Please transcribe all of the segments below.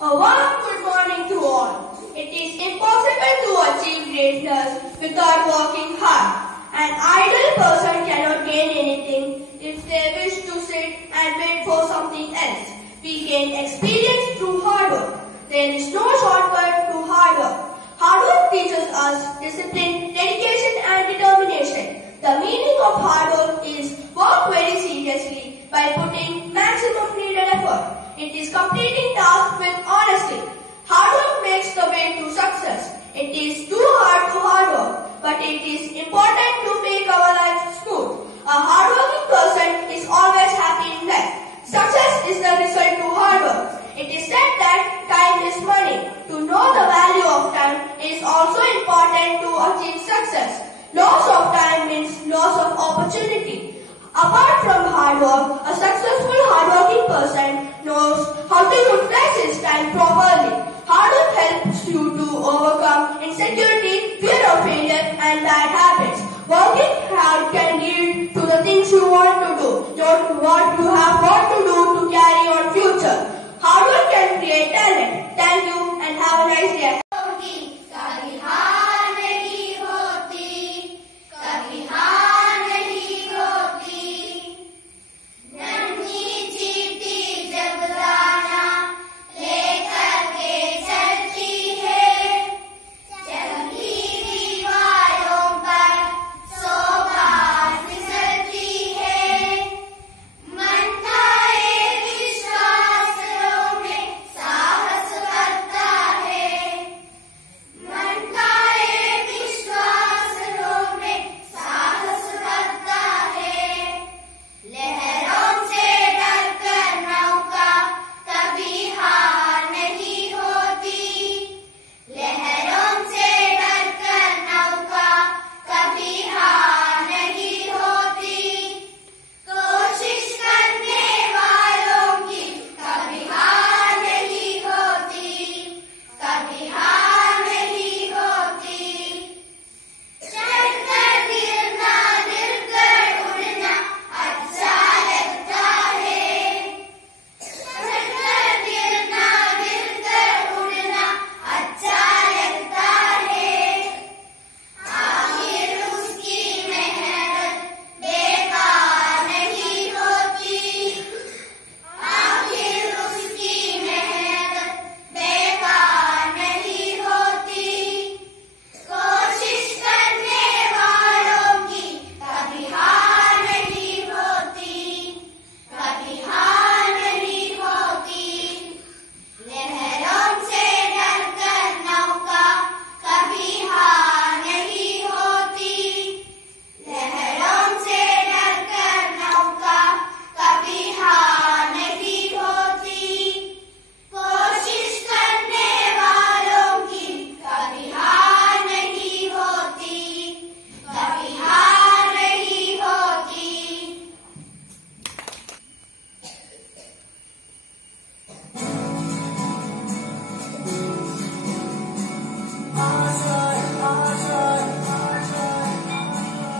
A warm good morning to all. It is impossible to achieve greatness without working hard. An idle person cannot gain anything if they wish to sit and wait for something else. We gain experience through hard work. There is no shortcut to hard work. Hard work teaches us discipline, dedication and determination. The meaning of hard work is work very seriously by putting maximum needed effort. It is completing tasks with honesty. Hard work makes the way to success. It is too hard to hard work, but it is important to make our life smooth. A hardworking person is always happy in life. Success is the result to hard work. It is said that time is money. To know the value of time is also important to achieve success. Loss of time means loss of opportunity. Apart from hard work, a successful hardworking person knows how to utilize his time properly. Hard work helps you to overcome insecurity, fear of failure and bad habits. Working hard can lead to the things you want to do, not what you have got to do to carry your future. Hard work can create talent. Thank you and have a nice day.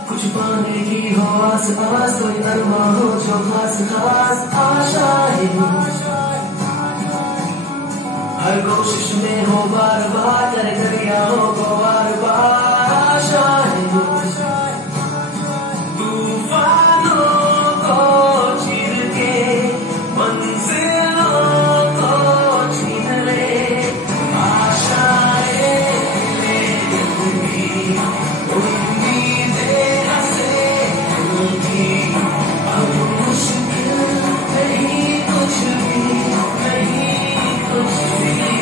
कुछ पाने की हो आस आस कोई अरमा हो जो खास खास आशाएं हर कोशिश में हो बार बार कर दरिया हो को बार बार आशाएं तूफानों को चीर के मंजिलों को छीन ले आशाएं मेरी उम्मीदें अब मुश्किल नहीं कुछ भी नहीं कुछ भी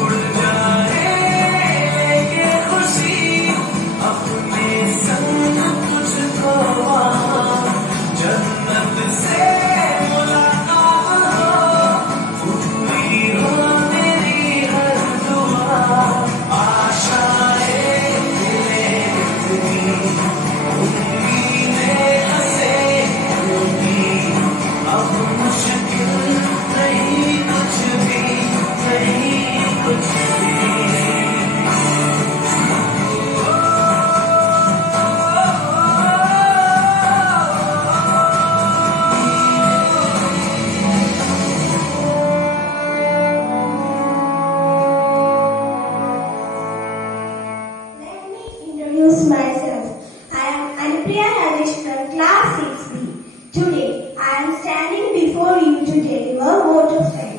उड़ जाए लेके खुशी अपने संग तुझको वहाँ जन्नत से मुलाकात हो पूरी हो मेरी हर दुआ आशाएं अब मुश्किल नहीं कुछ भी नहीं कुछ भी to deliver vote of thanks.